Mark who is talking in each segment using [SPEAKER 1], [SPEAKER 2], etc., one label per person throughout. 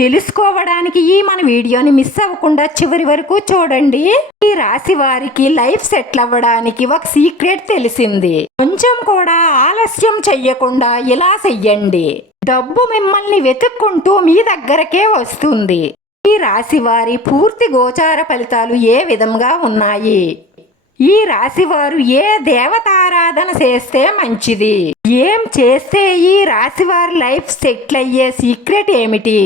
[SPEAKER 1] తెలుసుకోవడానికి ఈ మన వీడియోని మిస్ అవ్వకుండా చివరి వరకు చూడండి. ఈ రాశి వారికి లైఫ్ సెటిల్ అవ్వడానికి ఒక సీక్రెట్ తెలిసింది. కొంచెం కూడా ఆలస్యం చెయ్యకుండా ఇలా చెయ్యండి. డబ్బు మిమ్మల్ని వెతుక్కుంటూ మీ దగ్గరకే వస్తుంది. ఈ రాశి వారి పూర్తి గోచార ఫలితాలు ఏ విధంగా ఉన్నాయి? ఈ రాశివారు ఏ దేవతారాధన చేస్తే మంచిది? ఏం చేస్తే ఈ రాశివారి లైఫ్ సెటిల్ అయ్యే సీక్రెట్ ఏమిటి?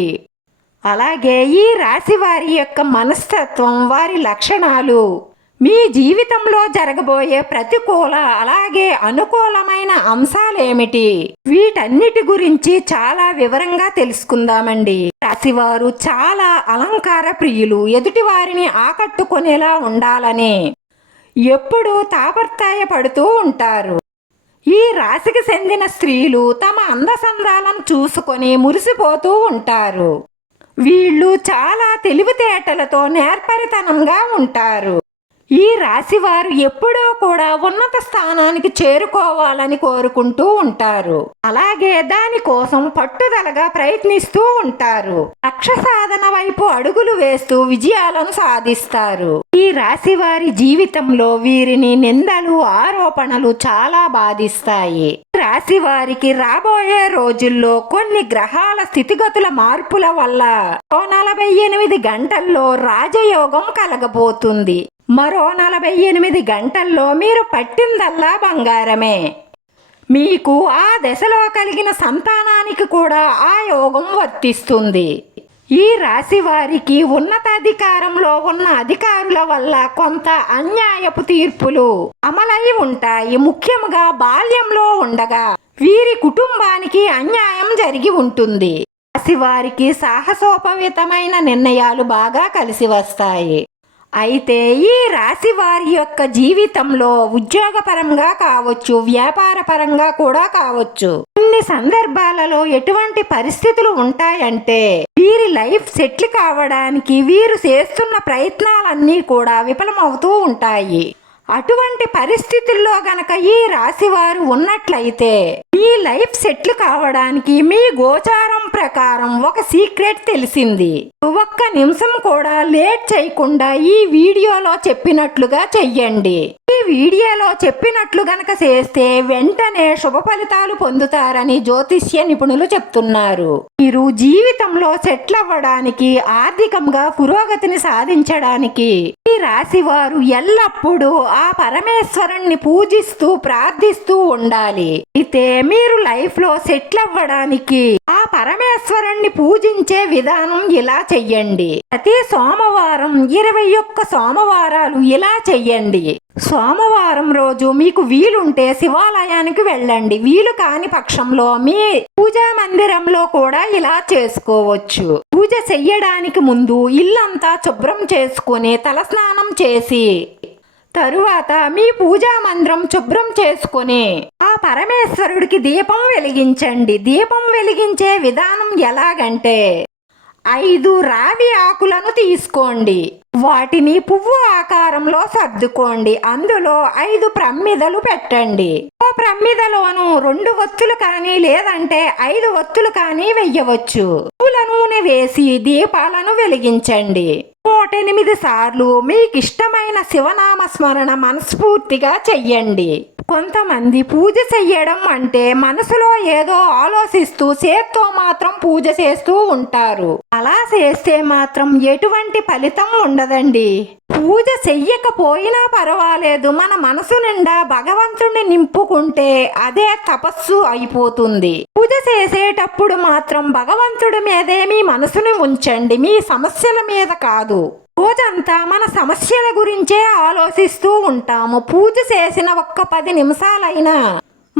[SPEAKER 1] అలాగే ఈ రాశి వారి యొక్క మనస్తత్వం వారి లక్షణాలు. మీ జీవితంలో జరగబోయే ప్రతికూల అలాగే అనుకూలమైన అంశాలేమిటి? వీటన్నిటి గురించి చాలా వివరంగా తెలుసుకుందామండి. రాశివారు చాలా అలంకార ప్రియులు ఎదుటి వారిని ఆకట్టుకునేలా ఉండాలని ఎప్పుడూ తాపత్రయపడుతూ ఉంటారు. ఈ రాశికి చెందిన స్త్రీలు తమ అందసందాలను చూసుకొని మురిసిపోతూ ఉంటారు. వీళ్ళు చాలా తెలివితేటలతో నేర్పరితనంగా ఉంటారు. ఈ రాశివారు ఎప్పుడూ కూడా ఉన్నత స్థానానికి చేరుకోవాలని కోరుకుంటూ ఉంటారు. అలాగే దానికోసం పట్టుదలగా ప్రయత్నిస్తూ ఉంటారు. లక్ష్య సాధన వైపు అడుగులు వేస్తూ విజయాలను సాధిస్తారు. ఈ రాశివారి జీవితంలో వీరిని నిందలు ఆరోపణలు చాలా బాధిస్తాయి. రాశి వారికి రాబోయే రోజుల్లో కొన్ని గ్రహాల స్థితిగతుల మార్పుల వల్ల నలభై ఎనిమిది గంటల్లో రాజయోగం కలగబోతుంది. మరో నలభై ఎనిమిది గంటల్లో మీరు పట్టిందల్లా బంగారమే. మీకు ఆ దశలో కలిగిన సంతానానికి కూడా ఆ యోగం వర్తిస్తుంది. ఈ రాశి వారికి ఉన్నతాధికారంలో ఉన్న అధికారుల వల్ల కొంత అన్యాయపు తీర్పులు అమలై ఉంటాయి. ముఖ్యంగా బాల్యంలో ఉండగా వీరి కుటుంబానికి అన్యాయం జరిగి ఉంటుంది. రాశి వారికి సాహసోపవితమైన నిర్ణయాలు బాగా కలిసి వస్తాయి. అయితే ఈ రాశి వారి యొక్క జీవితంలో ఉద్యోగపరంగా కావచ్చు వ్యాపార పరంగా కూడా కావచ్చు. కొన్ని సందర్భాలలో ఎటువంటి పరిస్థితులు ఉంటాయంటే వీరి లైఫ్ సెటిల్ కావడానికి వీరు చేస్తున్న ప్రయత్నాలన్నీ కూడా విఫలమవుతూ ఉంటాయి. అటువంటి పరిస్థితుల్లో గనక ఈ రాశివారు ఉన్నట్లయితే మీ లైఫ్ సెటిల్ కావడానికి మీ గోచారం ప్రకారం ఒక సీక్రెట్ తెలిసింది. ఒక్క నిమిషం కూడా లేట్ చేయకుండా ఈ వీడియోలో చెప్పినట్లుగా చెయ్యండి. ఈ వీడియోలో చెప్పినట్లు గనక చేస్తే వెంటనే శుభ ఫలితాలు పొందుతారని జ్యోతిష్య నిపుణులు చెప్తున్నారు. మీరు జీవితంలో సెటిల్ అవ్వడానికి ఆర్థికంగా పురోగతిని సాధించడానికి ఈ రాశి వారు ఎల్లప్పుడూ ఆ ఆ పరమేశ్వరుణ్ణి పూజిస్తూ ప్రార్థిస్తూ ఉండాలి. అయితే మీరు లైఫ్లో సెటిల్ అవ్వడానికి ఆ పరమేశ్వరుణ్ణి పూజించే విధానం ఇలా చెయ్యండి. ప్రతి సోమవారం ఇరవై ఒక్క సోమవారాలు ఇలా చెయ్యండి. సోమవారం రోజు మీకు వీలుంటే శివాలయానికి వెళ్ళండి. వీలు కాని పక్షంలో మీ పూజా మందిరంలో కూడా ఇలా చేసుకోవచ్చు. పూజ చెయ్యడానికి ముందు ఇల్లంతా శుభ్రం చేసుకుని తలస్నానం చేసి తరువాత మీ పూజా మందిరం శుభ్రం చేసుకుని ఆ పరమేశ్వరుడికి దీపం వెలిగించండి. దీపం వెలిగించే విధానం ఎలాగంటే ఐదు రావి ఆకులను తీసుకోండి. వాటిని పువ్వు ఆకారంలో సర్దుకోండి. అందులో ఐదు ప్రమ్మిదలు పెట్టండి. ఓ ప్రమ్మిదలోను రెండు ఒత్తులు కానీ లేదంటే ఐదు ఒత్తులు కానీ వెయ్యవచ్చు పూల నూనె వేసి దీపాలను వెలిగించండి. నూటెనిమిది సార్లు మీకు ఇష్టమైన శివనామ స్మరణ మనస్ఫూర్తిగా చెయ్యండి. కొంతమంది పూజ చెయ్యడం అంటే మనసులో ఏదో ఆలోచిస్తూ చేత్తో మాత్రం పూజ చేస్తూ ఉంటారు. అలా చేస్తే మాత్రం ఎటువంటి ఫలితం ఉండదండి. పూజ చెయ్యకపోయినా పర్వాలేదు. మన మనసు నిండా భగవంతుణ్ణి నింపుకుంటే అదే తపస్సు అయిపోతుంది. పూజ చేసేటప్పుడు మాత్రం భగవంతుడి మీదే మీ మనసుని ఉంచండి. మీ సమస్యల మీద కాదు. రోజంతా మన సమస్యల గురించే ఆలోచిస్తూ ఉంటాము. పూజ చేసిన ఒక్క పది నిమిషాలైనా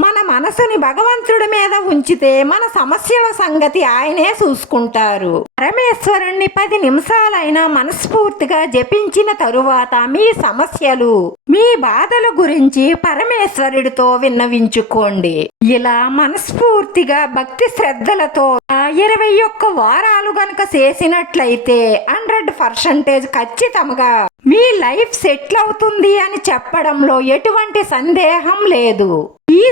[SPEAKER 1] మన మనసుని భగవంతుడి మీద ఉంచితే మన సమస్యల సంగతి ఆయనే చూసుకుంటారు. పరమేశ్వరుణ్ణి పది నిమిషాలైనా మనస్ఫూర్తిగా జపించిన తరువాత మీ సమస్యలు మీ బాధల గురించి పరమేశ్వరుడితో విన్నవించుకోండి. ఇలా మనస్ఫూర్తిగా భక్తి శ్రద్ధలతో ఇరవై ఒక్క వారాలు గనక చేసినట్లయితే హండ్రెడ్ పర్సంటేజ్ ఖచ్చితంగా మీ లైఫ్ సెటిల్ అవుతుంది అని చెప్పడంలో ఎటువంటి సందేహం లేదు.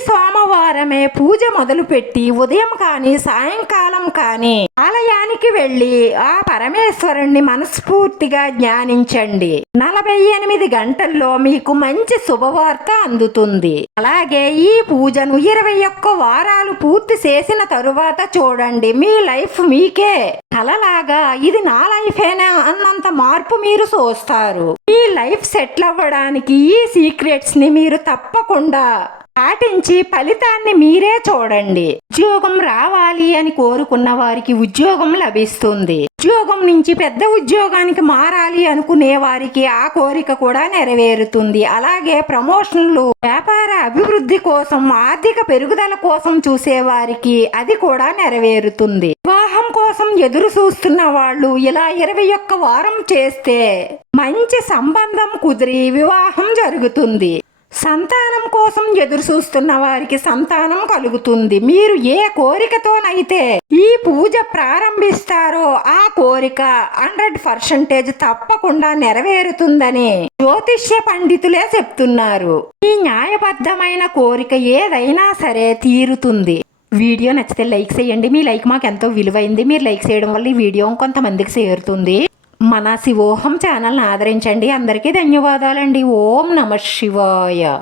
[SPEAKER 1] సోమవారమే పూజ మొదలుపెట్టి ఉదయం కానీ సాయంకాలం కానీ ఆలయానికి వెళ్ళి ఆ పరమేశ్వరుణ్ణి మనస్ఫూర్తిగా ధ్యానించండి నలభై ఎనిమిది గంటల్లో మీకు మంచి శుభవార్త అందుతుంది. అలాగే ఈ పూజను ఇరవై ఒక్క వారాలు పూర్తి చేసిన తరువాత చూడండి మీ లైఫ్ మీకే కలలాగా. ఇది నా లైఫేనా అన్నంత మార్పు మీరు చూస్తారు. మీ లైఫ్ సెటిల్ అవ్వడానికి ఈ సీక్రెట్స్ని మీరు తప్పకుండా పాటించి ఫలితాన్ని మీరే చూడండి. ఉద్యోగం రావాలి అని కోరుకున్న వారికి ఉద్యోగం లభిస్తుంది. ఉద్యోగం నుంచి పెద్ద ఉద్యోగానికి మారాలి అనుకునే వారికి ఆ కోరిక కూడా నెరవేరుతుంది. అలాగే ప్రమోషన్లు వ్యాపార అభివృద్ధి కోసం ఆర్థిక పెరుగుదల కోసం చూసే వారికి అది కూడా నెరవేరుతుంది. వివాహం కోసం ఎదురు చూస్తున్న వాళ్ళు ఇలా ఇరవై ఒక్క వారం చేస్తే మంచి సంబంధం కుదిరి వివాహం జరుగుతుంది. సంతానం కోసం ఎదురు చూస్తున్న వారికి సంతానం కలుగుతుంది. మీరు ఏ కోరికతోనైతే ఈ పూజ ప్రారంభిస్తారో ఆ కోరిక హండ్రెడ్ పర్సెంటేజ్ తప్పకుండా నెరవేరుతుందని జ్యోతిష్య పండితులే చెప్తున్నారు. ఈ న్యాయబద్ధమైన కోరిక ఏదైనా సరే తీరుతుంది. వీడియో నచ్చితే లైక్ చేయండి. మీ లైక్ మాకు ఎంతో విలువైంది. మీరు లైక్ చేయడం వల్ల ఈ వీడియో కొంతమందికి చేరుతుంది. మన శివోహం ఛానల్ని ఆదరించండి. అందరికీ ధన్యవాదాలండి. ఓం నమ శివాయ.